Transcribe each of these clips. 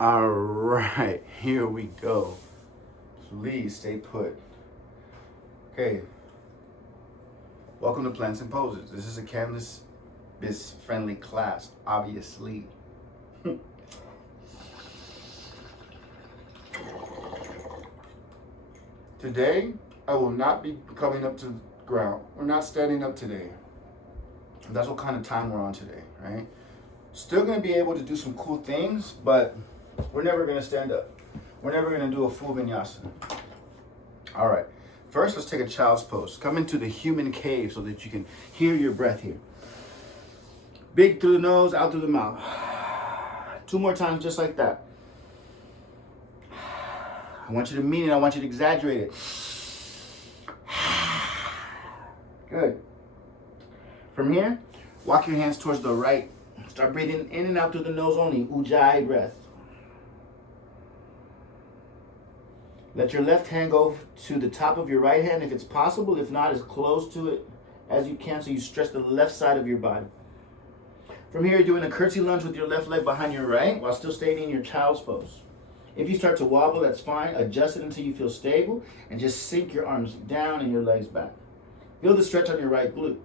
All right, here we go. Please stay put. Okay. Welcome to Plants and Poses. This is a Cannabis friendly class, obviously. Today, I will not be coming up to the ground. We're not standing up today. That's what kind of time we're on today, right? Still gonna be able to do some cool things, but we're never gonna stand up. We're never gonna do a full vinyasa. All right, first let's take a child's pose. Come into the human cave so that you can hear your breath here. Big through the nose, out through the mouth. 2 more times just like that. I want you to mean it, I want you to exaggerate it. Good. From here, walk your hands towards the right. Start breathing in and out through the nose only, ujjayi breath. Let your left hand go to the top of your right hand if it's possible. If not, as close to it as you can so you stretch the left side of your body. From here, you're doing a curtsy lunge with your left leg behind your right while still staying in your child's pose. If you start to wobble, that's fine. Adjust it until you feel stable and just sink your arms down and your legs back. Feel the stretch on your right glute.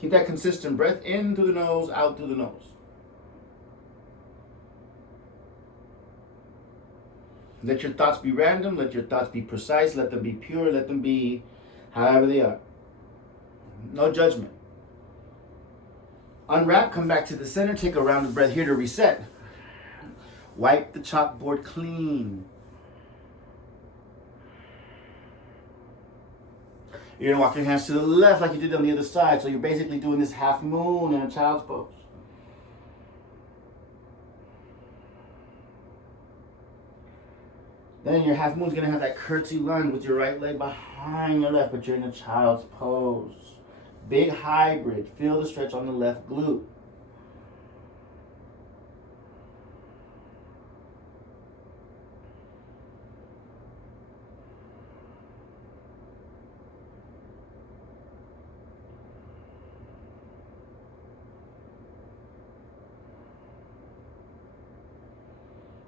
Keep that consistent breath in through the nose, out through the nose. Let your thoughts be random. Let your thoughts be precise. Let them be pure. Let them be however they are. No judgment. Unwrap, come back to the center. Take a round of breath here to reset. Wipe the chalkboard clean. You're going to walk your hands to the left like you did on the other side. So you're basically doing this half moon in a child's pose. Then your half moon's going to have that curtsy lunge with your right leg behind your left, but you're in a child's pose. Big hybrid. Feel the stretch on the left glute.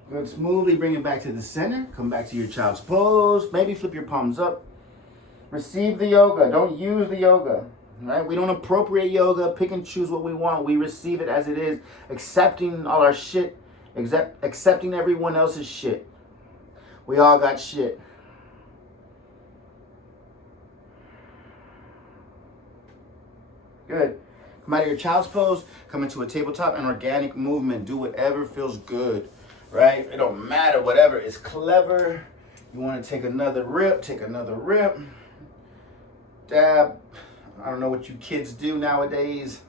Good. Smoothly bring it back to the center. Come back to your child's pose. Maybe flip your palms up. Receive the yoga. Don't use the yoga. Right? We don't appropriate yoga, pick and choose what we want. We receive it as it is, accepting all our shit, accepting everyone else's shit. We all got shit. Good. Come out of your child's pose, come into a tabletop and organic movement. Do whatever feels good, right? It don't matter, whatever is clever. You want to take another rip, dab. I don't know what you kids do nowadays.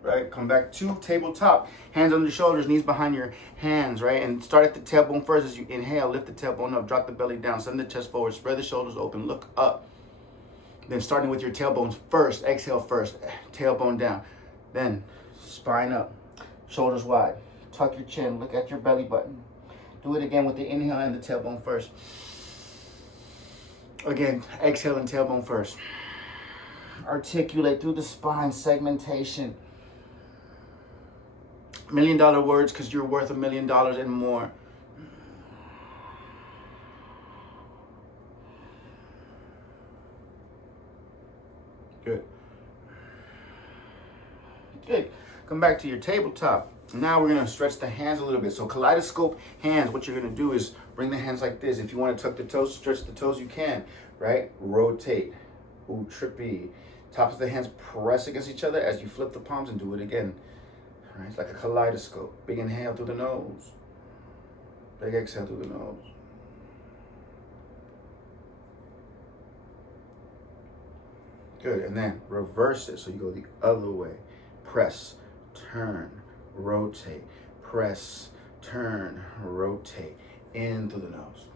Right, come back to tabletop. Hands on your shoulders, knees behind your hands, right? And start at the tailbone first as you inhale. Lift the tailbone up, drop the belly down, send the chest forward, spread the shoulders open, look up. Then starting with your tailbones first, exhale first, tailbone down. Then spine up, shoulders wide. Tuck your chin, look at your belly button. Do it again with the inhale and the tailbone first. Again, exhale and tailbone first. Articulate through the spine, segmentation. $1 million words because you're worth $1 million and more. Good. Good. Come back to your tabletop. Now we're going to stretch the hands a little bit. So kaleidoscope hands, what you're going to do is bring the hands like this. If you want to tuck the toes, stretch the toes, you can, right? Rotate. Ooh, trippy. Tops of the hands press against each other as you flip the palms and do it again. All right? It's like a kaleidoscope. Big inhale through the nose. Big exhale through the nose. Good. And then reverse it. So you go the other way. Press, turn, rotate, press, turn, rotate, in through the nose,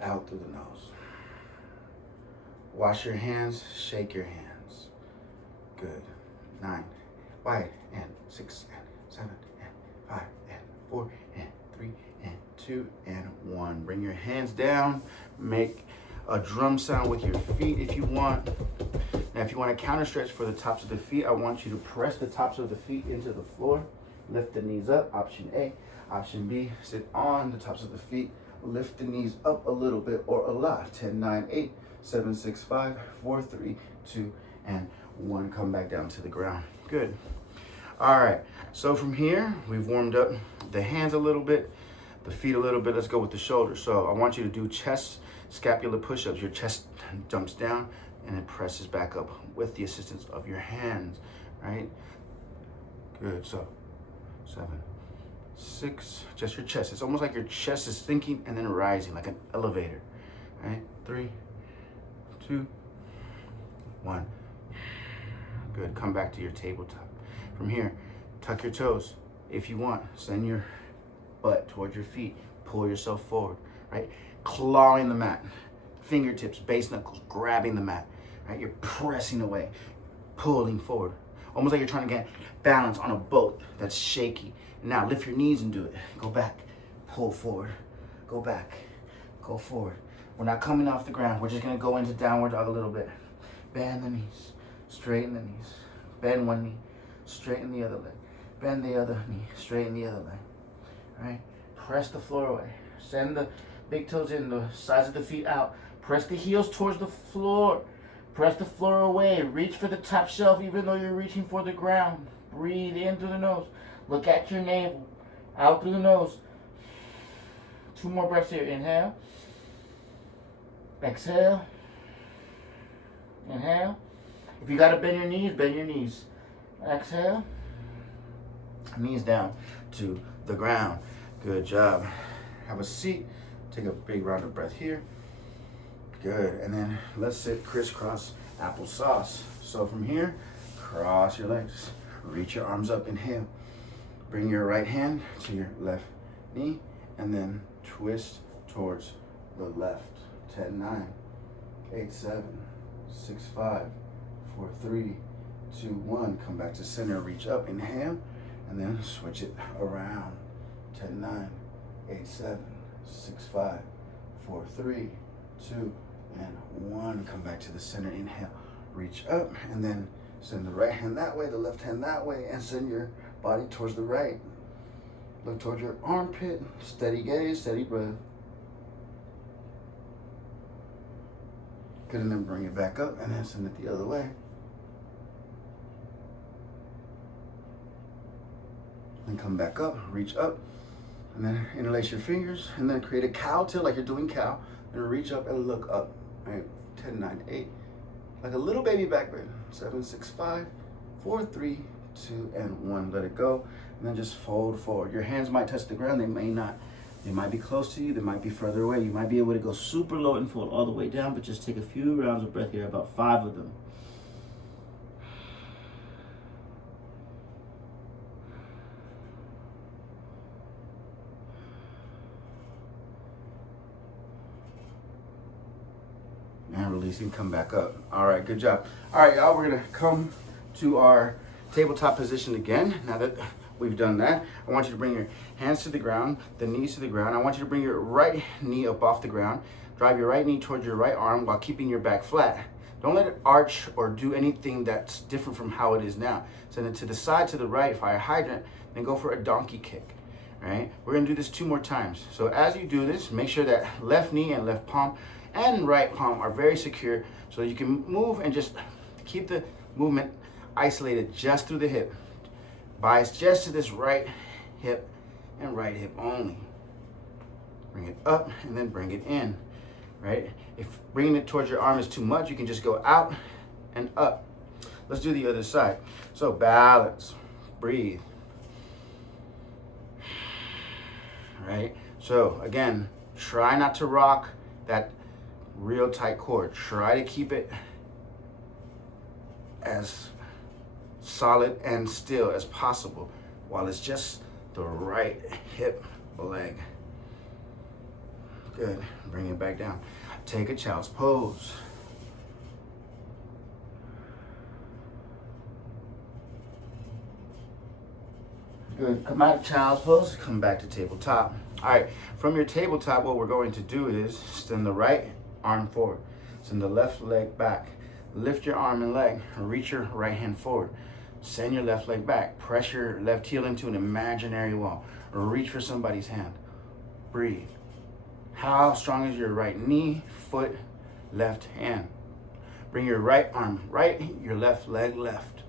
out through the nose. Wash your hands, shake your hands. Good. 9, wide, and 6, and 7, and 5, and 4, and 3, and 2, 2, and 1. Bring your hands down. Make a drum sound with your feet if you want. Now, if you want to counter stretch for the tops of the feet, I want you to press the tops of the feet into the floor. Lift the knees up, option A. Option B, sit on the tops of the feet. Lift the knees up a little bit or a lot. 10, 9, 8, 7, 6, 5, 4, 3, 2, and 1. Come back down to the ground. Good. All right, so from here, we've warmed up the hands a little bit, the feet a little bit. Let's go with the shoulders. So I want you to do chest scapular push-ups. Your chest jumps down and it presses back up with the assistance of your hands, right? Good, so 7, 6, just your chest. It's almost like your chest is sinking and then rising like an elevator, right? 3, 2, 1. Good, come back to your tabletop. From here, tuck your toes. If you want, send your butt towards your feet. Pull yourself forward, right? Clawing the mat. Fingertips, base knuckles, grabbing the mat, right? You're pressing away, pulling forward. Almost like you're trying to get balance on a boat that's shaky. Now lift your knees and do it. Go back, pull forward, go back, go forward. We're not coming off the ground. We're just gonna go into downward dog a little bit. Bend the knees, straighten the knees. Bend one knee, straighten the other leg. Bend the other knee, straighten the other leg. All right? Press the floor away. Send the big toes in, the sides of the feet out. Press the heels towards the floor. Press the floor away. Reach for the top shelf even though you're reaching for the ground. Breathe in through the nose. Look at your navel. Out through the nose. 2 more breaths here. Inhale. Exhale. Inhale. If you gotta bend your knees, bend your knees. Exhale. Knees down to the ground. Good job. Have a seat. Take a big round of breath here. Good. And then let's sit crisscross applesauce. So from here, cross your legs. Reach your arms up. Inhale. Bring your right hand to your left knee and then twist towards the left. 10, 9, 8, 7, 6, 5, 4, 3, 2, 1. Come back to center. Reach up. Inhale. And then switch it around. 10, 9, 8, 7, 6, 5, 4, 3, 2, and 1. Come back to the center. Inhale. Reach up. And then send the right hand that way, the left hand that way, and send your body towards the right. Look towards your armpit. Steady gaze, steady breath. Good, and then bring it back up and then send it the other way. And come back up, reach up, and then interlace your fingers, and then create a cow till like you're doing cow, and reach up and look up, right? 10, 9, 8, like a little baby back bend. 7, 6, 5, 4, 3, 2, and 1. Let it go, and then just fold forward. Your hands might touch the ground, they may not. They might be close to you, they might be further away. You might be able to go super low and fold all the way down, but just take a few rounds of breath here, about 5 of them. And releasing, come back up. All right, good job. All right, y'all, we're gonna come to our tabletop position again. Now that we've done that, I want you to bring your hands to the ground, the knees to the ground. I want you to bring your right knee up off the ground. Drive your right knee towards your right arm while keeping your back flat. Don't let it arch or do anything that's different from how it is now. Send it to the side, to the right, fire hydrant, then go for a donkey kick, right? We're gonna do this 2 more times. So as you do this, make sure that left knee and left palm and right palm are very secure so you can move and just keep the movement isolated just through the hip. Bias just to this right hip and right hip only. Bring it up and then bring it in, right? If bringing it towards your arm is too much, you can just go out and up. Let's do the other side. So balance, breathe, right? So again, try not to rock that real tight core. Try to keep it as solid and still as possible while it's just the right hip leg. Good. Bring it back down. Take a child's pose. Good. Come out of child's pose. Come back to tabletop. All right, from your tabletop, what we're going to do is extend the right arm forward, send the left leg back, lift your arm and leg, reach your right hand forward, send your left leg back, press your left heel into an imaginary wall, reach for somebody's hand, breathe. How strong is your right knee, foot, left hand? Bring your right arm right, your left leg left.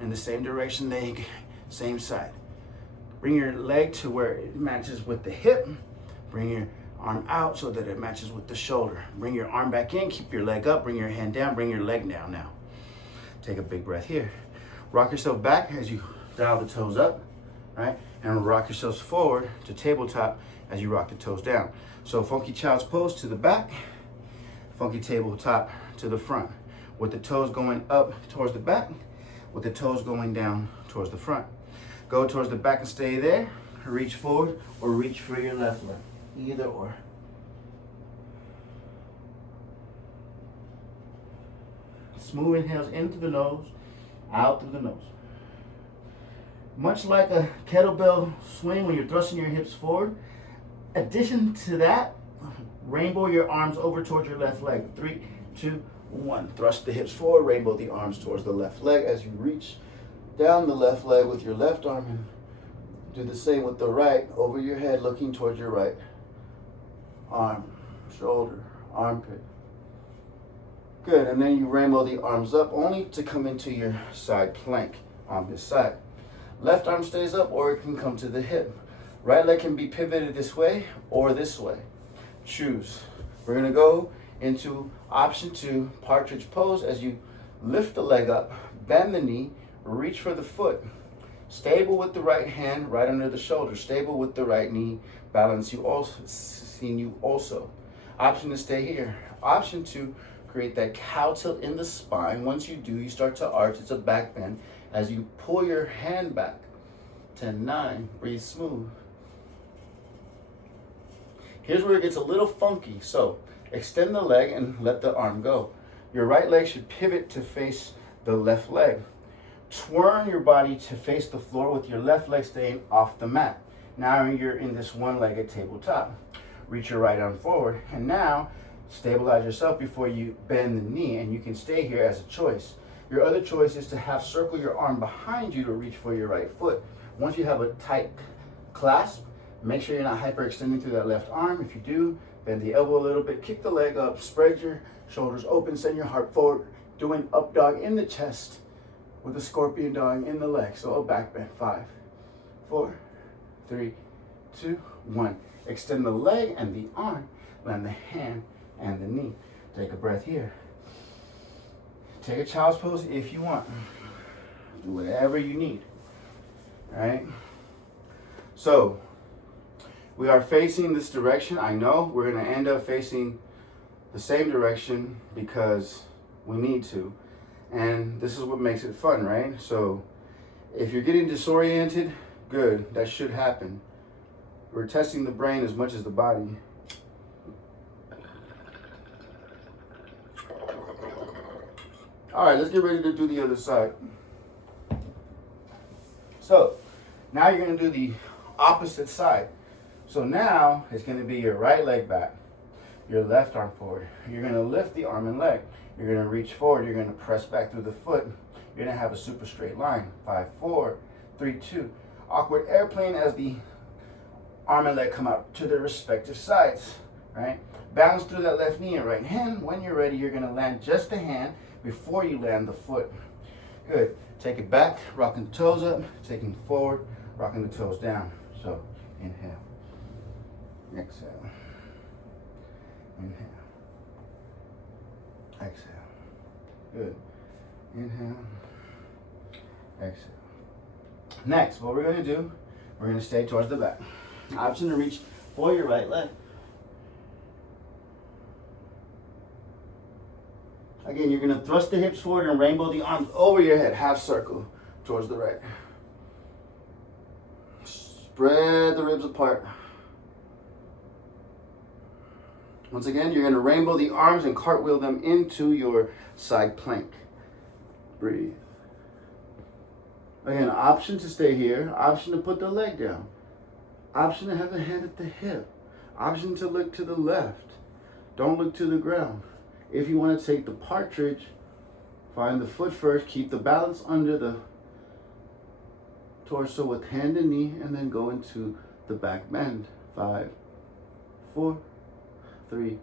In the same direction, leg, same side. Bring your leg to where it matches with the hip. Bring your arm out so that it matches with the shoulder. Bring your arm back in, keep your leg up, bring your hand down, bring your leg down now. Take a big breath here. Rock yourself back as you dial the toes up, right? And rock yourselves forward to tabletop as you rock the toes down. So funky child's pose to the back, funky tabletop to the front, with the toes going up towards the back, with the toes going down towards the front. Go towards the back and stay there. Reach forward or reach for your left leg, either or. Smooth inhales into the nose, out through the nose. Much like a kettlebell swing when you're thrusting your hips forward, addition to that, rainbow your arms over towards your left leg. 3, 2, 1. Thrust the hips forward, rainbow the arms towards the left leg as you reach down the left leg with your left arm, and do the same with the right, over your head looking towards your right arm, shoulder, armpit. Good, and then you rainbow the arms up only to come into your side plank on this side. Left arm stays up or it can come to the hip. Right leg can be pivoted this way or this way. Choose. We're gonna go into option 2, partridge pose, as you lift the leg up, bend the knee, reach for the foot. Stable with the right hand right under the shoulder. Stable with the right knee. Balance you also. Option to stay here. Option 2, create that cow tilt in the spine. Once you do, you start to arch. It's a back bend. As you pull your hand back. 10, 9. Breathe smooth. Here's where it gets a little funky. So extend the leg and let the arm go. Your right leg should pivot to face the left leg. Twirl your body to face the floor with your left leg staying off the mat. Now you're in this one-legged tabletop. Reach your right arm forward, and now stabilize yourself before you bend the knee, and you can stay here as a choice. Your other choice is to half circle your arm behind you to reach for your right foot. Once you have a tight clasp, make sure you're not hyperextending through that left arm. If you do, bend the elbow a little bit, kick the leg up, spread your shoulders open, send your heart forward, doing up dog in the chest with a scorpion dog in the leg. So a back bend. 5, 4, 3, 2, 1. Extend the leg and the arm, land the hand and the knee. Take a breath here. Take a child's pose if you want. Do whatever you need. All right? So, we are facing this direction. I know we're going to end up facing the same direction because we need to. And this is what makes it fun, right? So, if you're getting disoriented, good. That should happen. We're testing the brain as much as the body. All right, let's get ready to do the other side. So, now you're going to do the opposite side. So now it's going to be your right leg back, your left arm forward. You're going to lift the arm and leg. You're going to reach forward. You're going to press back through the foot. You're going to have a super straight line. 5, 4, 3, 2. Awkward airplane as the arm and leg come out to their respective sides, right? Balance through that left knee and right hand. When you're ready, you're going to land just the hand before you land the foot. Good. Take it back, rocking the toes up, taking forward, rocking the toes down. So, inhale. Exhale. Inhale. Exhale. Good. Inhale. Exhale. Next, what we're going to do, we're going to stay towards the back. Option to reach for your right leg. Again, you're going to thrust the hips forward and rainbow the arms over your head. Half circle towards the right. Spread the ribs apart. Once again, you're going to rainbow the arms and cartwheel them into your side plank. Breathe. Again, option to stay here, option to put the leg down. Option to have the hand at the hip. Option to look to the left. Don't look to the ground. If you want to take the partridge, find the foot first, keep the balance under the torso with hand and knee, and then go into the back bend. 5, 4, 3.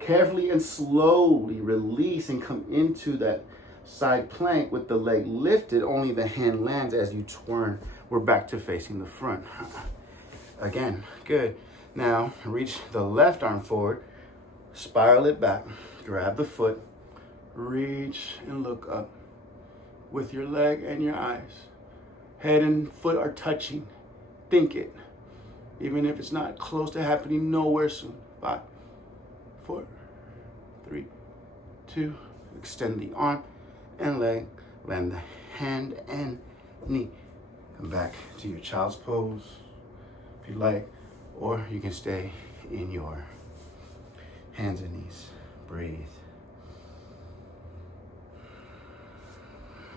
Carefully and slowly release and come into that side plank with the leg lifted. Only the hand lands as you twirl. We're back to facing the front. Again, good. Now reach the left arm forward, spiral it back, grab the foot, reach and look up with your leg and your eyes. Head and foot are touching. Think it. Even if it's not close to happening nowhere soon. 5, 4, 3, 2. Extend the arm and leg. Land the hand and knee. Come back to your child's pose if you like, or you can stay in your hands and knees. Breathe.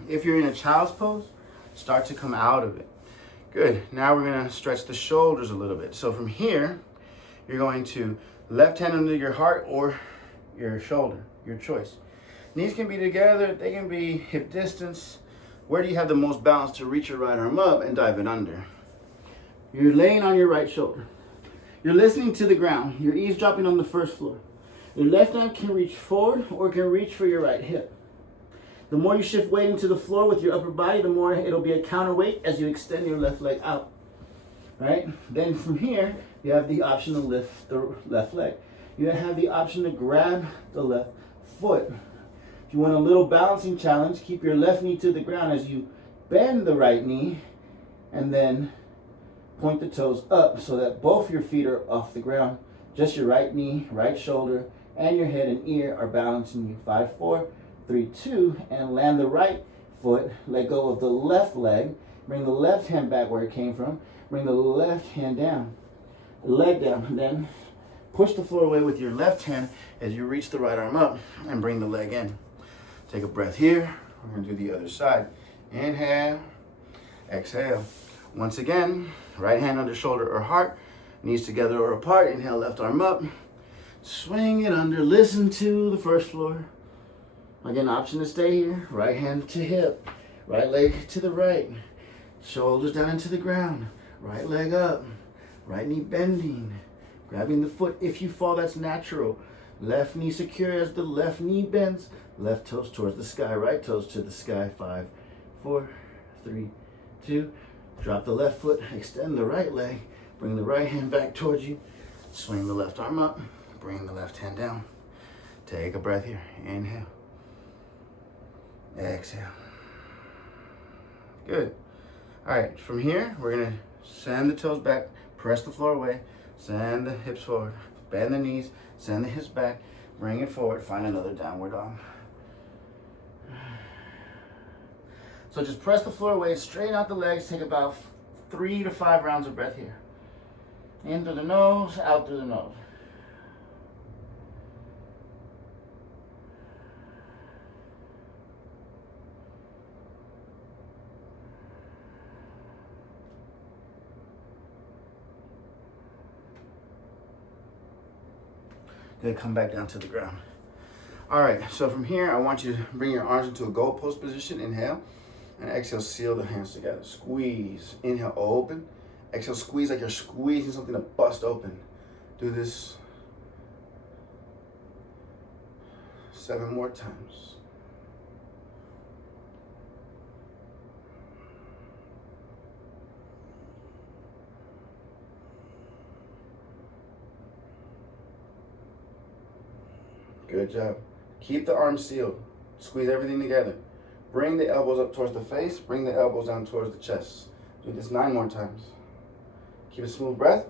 If you're in a child's pose, start to come out of it. Good. Now we're going to stretch the shoulders a little bit. So from here, you're going to left hand under your heart or your shoulder, your choice. Knees can be together, they can be hip distance. Where do you have the most balance to reach your right arm up and dive it under? You're laying on your right shoulder. You're listening to the ground. You're eavesdropping on the first floor. Your left arm can reach forward or can reach for your right hip. The more you shift weight into the floor with your upper body, the more it'll be a counterweight as you extend your left leg out. Right? Then from here, you have the option to lift the left leg. You have the option to grab the left foot. If you want a little balancing challenge, keep your left knee to the ground as you bend the right knee and then point the toes up so that both your feet are off the ground. Just your right knee, right shoulder, and your head and ear are balancing you. 5, 4, 3, 2, and land the right foot. Let go of the left leg. Bring the left hand back where it came from. Bring the left hand down, the leg down. And then push the floor away with your left hand as you reach the right arm up and bring the leg in. Take a breath here. We're going to do the other side. Inhale, exhale. Once again, right hand under shoulder or heart, knees together or apart. Inhale, left arm up. Swing it under. Listen to the first floor. Again, option to stay here. Right hand to hip. Right leg to the right. Shoulders down into the ground. Right leg up. Right knee bending. Grabbing the foot. If you fall, that's natural. Left knee secure as the left knee bends. Left toes towards the sky. Right toes to the sky. 5, 4, 3, 2. Drop the left foot. Extend the right leg. Bring the right hand back towards you. Swing the left arm up. Bring the left hand down. Take a breath here. Inhale. Exhale. Good. All right, from here, we're gonna send the toes back, press the floor away, send the hips forward, bend the knees, send the hips back, bring it forward, find another downward dog. So just press the floor away, straighten out the legs, take about 3 to 5 rounds of breath here. In through the nose, out through the nose. Good, come back down to the ground. All right, so from here, I want you to bring your arms into a gold post position. Inhale, and exhale, seal the hands together. Squeeze. Inhale, open. Exhale, squeeze like you're squeezing something to bust open. Do this 7 more times. Good job. Keep the arms sealed. Squeeze everything together. Bring the elbows up towards the face. Bring the elbows down towards the chest. Do this 9 more times. Keep a smooth breath.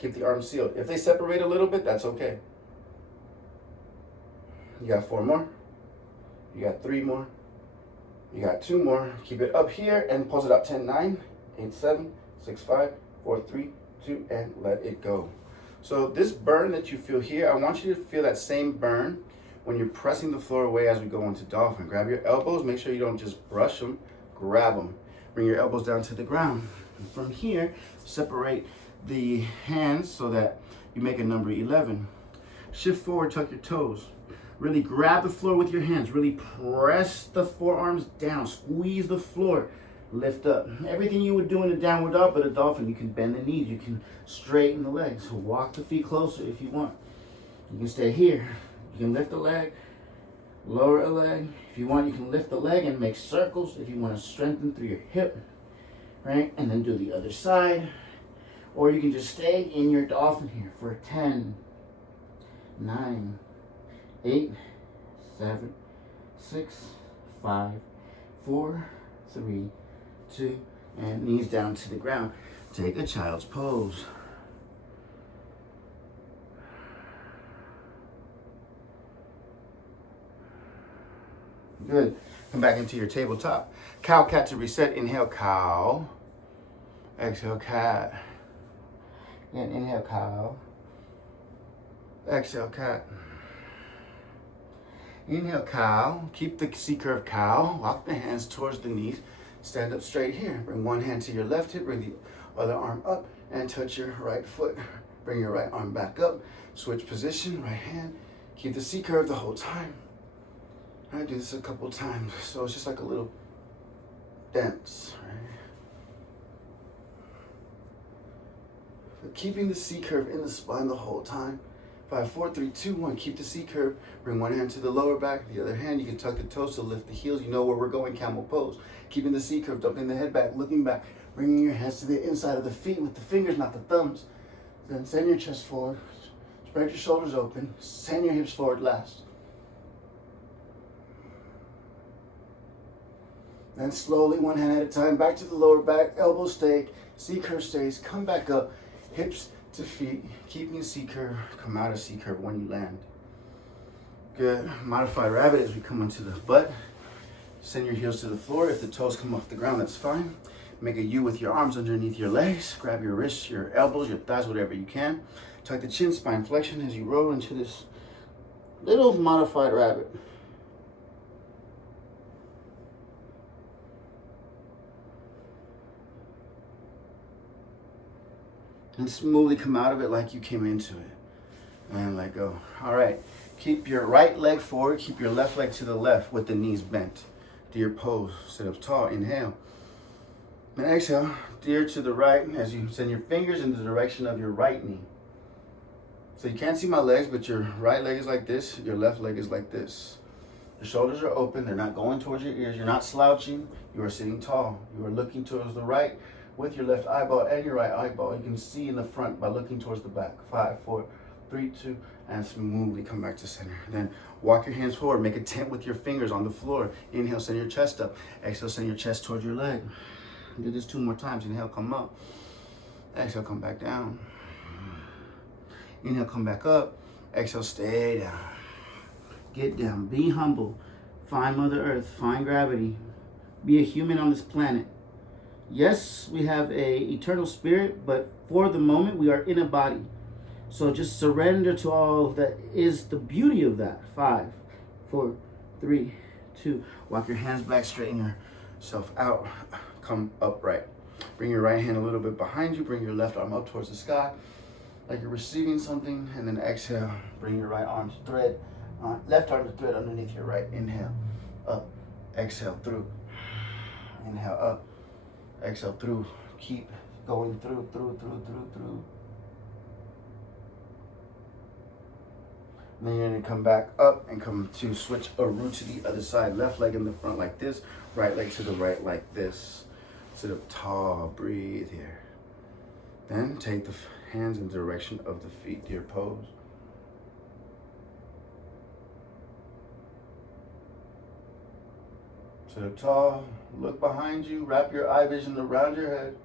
Keep the arms sealed. If they separate a little bit, that's okay. You got 4 more. You got 3 more. You got 2 more. Keep it up here and pulse it out. 10, 9, 8, 7, 6, 5, 4, 3, 2, and let it go. So this burn that you feel here, I want you to feel that same burn when you're pressing the floor away as we go into dolphin. Grab your elbows. Make sure you don't just brush them. Grab them. Bring your elbows down to the ground. And from here, separate the hands so that you make a number 11. Shift forward, tuck your toes. Really grab the floor with your hands. Really press the forearms down. Squeeze the floor. Lift up. Everything you would do in a downward dog, but a dolphin. You can bend the knees. You can straighten the legs. Walk the feet closer if you want. You can stay here. You can lift the leg, lower a leg. If you want, you can lift the leg and make circles. If you want to strengthen through your hip, right? And then do the other side. Or you can just stay in your dolphin here for 10, 9, 8, 7, 6, 5, 4, 3, 2, and knees down to the ground. Take a child's pose. Good. Come back into your tabletop. Cow, cat to reset. Inhale, cow. Exhale, cat. And inhale, cow. Exhale, cat. Inhale, cow. Keep the C-curve, cow. Walk the hands towards the knees. Stand up straight here. Bring one hand to your left hip. Bring the other arm up and touch your right foot. Bring your right arm back up. Switch position, right hand. Keep the C-curve the whole time. I do this a couple times, so it's just like a little dance, right? But keeping the C-curve in the spine the whole time. 5, 4, 3, 2, 1. Keep the C-curve. Bring one hand to the lower back. The other hand, you can tuck the toes to lift the heels. You know where we're going, camel pose. Keeping the C-curve, dumping the head back, looking back. Bringing your hands to the inside of the feet with the fingers, not the thumbs. Then send your chest forward. Spread your shoulders open. Send your hips forward last. Then slowly, one hand at a time, back to the lower back, elbow stay, C-curve stays, come back up, hips to feet, keeping C-curve, come out of C-curve when you land. Good. Modified rabbit as we come onto the butt. Send your heels to the floor. If the toes come off the ground, that's fine. Make a U with your arms underneath your legs. Grab your wrists, your elbows, your thighs, whatever you can. Tuck the chin, spine flexion as you roll into this little modified rabbit. And smoothly come out of it like you came into it. And let go. All right. Keep your right leg forward. Keep your left leg to the left with the knees bent. Deer pose. Sit up tall. Inhale. And exhale. Deer to the right as you send your fingers in the direction of your right knee. So you can't see my legs, but your right leg is like this. Your left leg is like this. Your shoulders are open. They're not going towards your ears. You're not slouching. You are sitting tall. You are looking towards the right with your left eyeball and your right eyeball. You can see in the front by looking towards the back. 5, 4, 3, 2, and smoothly come back to center. Then walk your hands forward. Make a tent with your fingers on the floor. Inhale, send your chest up. Exhale, send your chest towards your leg. Do this 2 more times. Inhale, come up. Exhale, come back down. Inhale, come back up. Exhale, stay down. Get down. Be humble. Find Mother Earth. Find gravity. Be a human on this planet. Yes, we have a eternal spirit, but for the moment we are in a body. So just surrender to all that is the beauty of that. 5, 4, 3, 2. Walk your hands back, straighten yourself out. Come upright. Bring your right hand a little bit behind you. Bring your left arm up towards the sky, like you're receiving something. And then exhale. Bring your right arm to thread, left arm to thread underneath your right. Inhale, up. Exhale, through. Inhale, up. Exhale, through. Keep going through. And then you're going to come back up and come to switch a root to the other side. Left leg in the front like this. Right leg to the right like this. Sit up tall. Breathe here. Then take the hands in the direction of the feet. Deer pose. Sit up tall. Look behind you. Wrap your eye vision around your head.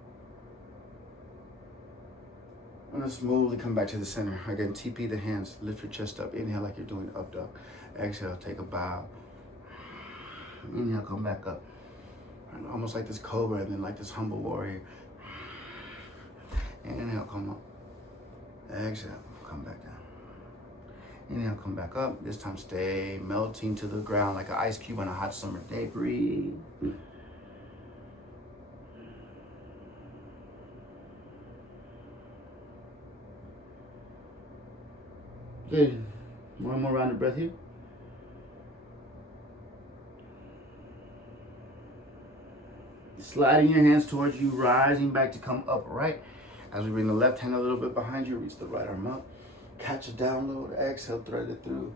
And then smoothly come back to the center. Again, TP the hands. Lift your chest up. Inhale like you're doing up dog. Exhale, take a bow. Inhale, come back up. And almost like this cobra and then like this humble warrior. Inhale, come up. Exhale, come back down. Inhale, come back up. This time stay melting to the ground like an ice cube on a hot summer day. Breathe. Good. One more round of breath here. Sliding your hands towards you, rising back to come upright. As we bring the left hand a little bit behind you, reach the right arm up. Catch a download. Exhale, thread it through.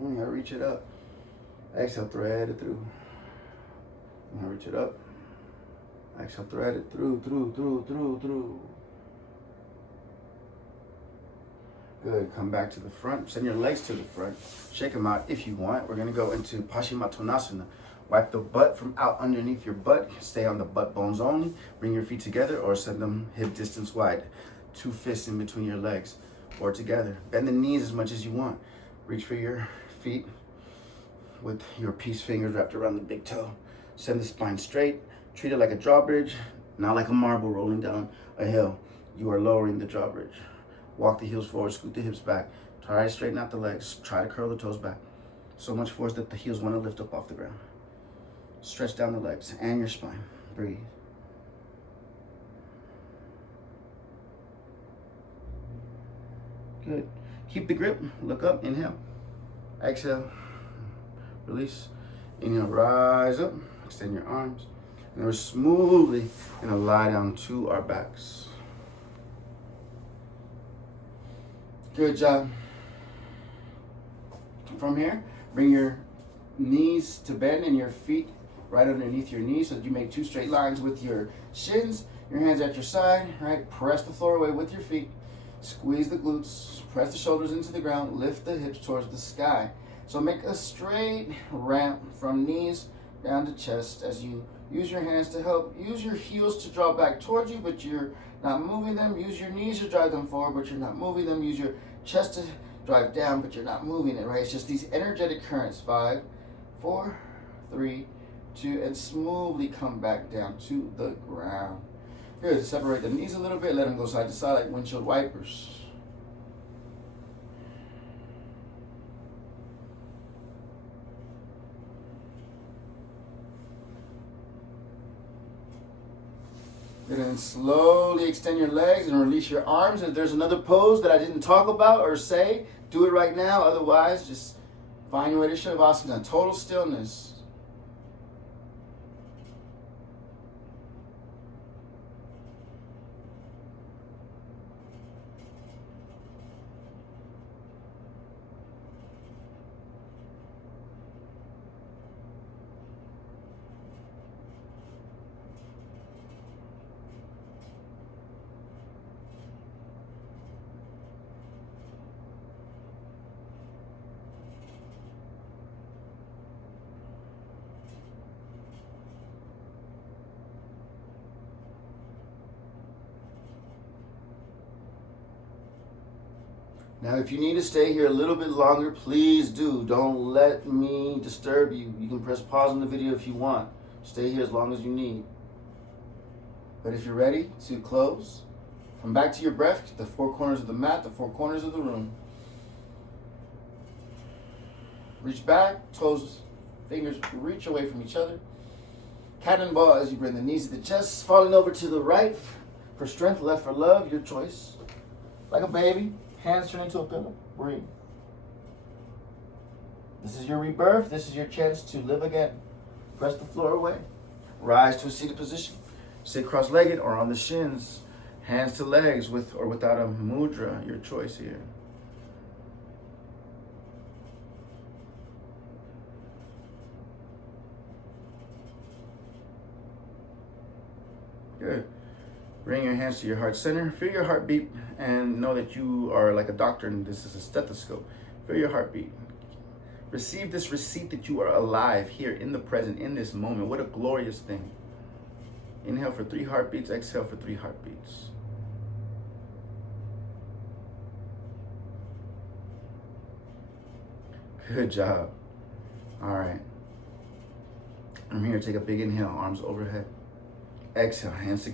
Now reach it up. Exhale, thread it through. Now reach it up. Exhale, thread it through. Good. Come back to the front. Send your legs to the front. Shake them out if you want. We're going to go into Paschimottanasana. Wipe the butt from out underneath your butt. Stay on the butt bones only. Bring your feet together or send them hip distance wide. 2 fists in between your legs or together. Bend the knees as much as you want. Reach for your feet with your peace fingers wrapped around the big toe. Send the spine straight. Treat it like a drawbridge, not like a marble rolling down a hill. You are lowering the drawbridge. Walk the heels forward, scoot the hips back. Try to straighten out the legs. Try to curl the toes back. So much force that the heels want to lift up off the ground. Stretch down the legs and your spine. Breathe. Good. Keep the grip. Look up. Inhale. Exhale. Release. Inhale. Rise up. Extend your arms. And we're smoothly going to lie down to our backs. Good job. From here, bring your knees to bend and your feet right underneath your knees so that you make 2 straight lines with your shins. Your hands at your side, right? Press the floor away with your feet. Squeeze the glutes. Press the shoulders into the ground. Lift the hips towards the sky. So make a straight ramp from knees down to chest as you use your hands to help. Use your heels to draw back towards you, but you're not moving them. Use your knees to drive them forward, but you're not moving them. Use your chest to drive down, but you're not moving it, right? It's just these energetic currents. 5, 4, 3, 2, and smoothly come back down to the ground. Good. Separate the knees a little bit. Let them go side to side like windshield wipers. And then slowly extend your legs and release your arms. If there's another pose that I didn't talk about or say, do it right now. Otherwise, just find your way to Shavasana. Total stillness. Now, if you need to stay here a little bit longer, please do. Don't let me disturb you. You can press pause on the video if you want. Stay here as long as you need. But if you're ready to close, come back to your breath, to the 4 corners of the mat, the 4 corners of the room. Reach back, toes, fingers reach away from each other. Cannonball as you bring the knees to the chest, falling over to the right for strength, left for love, your choice. Like a baby. Hands turn into a pillow. Breathe. This is your rebirth. This is your chance to live again. Press the floor away. Rise to a seated position. Sit cross-legged or on the shins. Hands to legs with or without a mudra. Your choice here. Good. Bring your hands to your heart center. Feel your heartbeat and know that you are like a doctor and this is a stethoscope. Feel your heartbeat. Receive this receipt that you are alive here in the present, in this moment. What a glorious thing. Inhale for 3 heartbeats. Exhale for 3 heartbeats. Good job. All right. From here, take a big inhale, arms overhead. Exhale, hands together.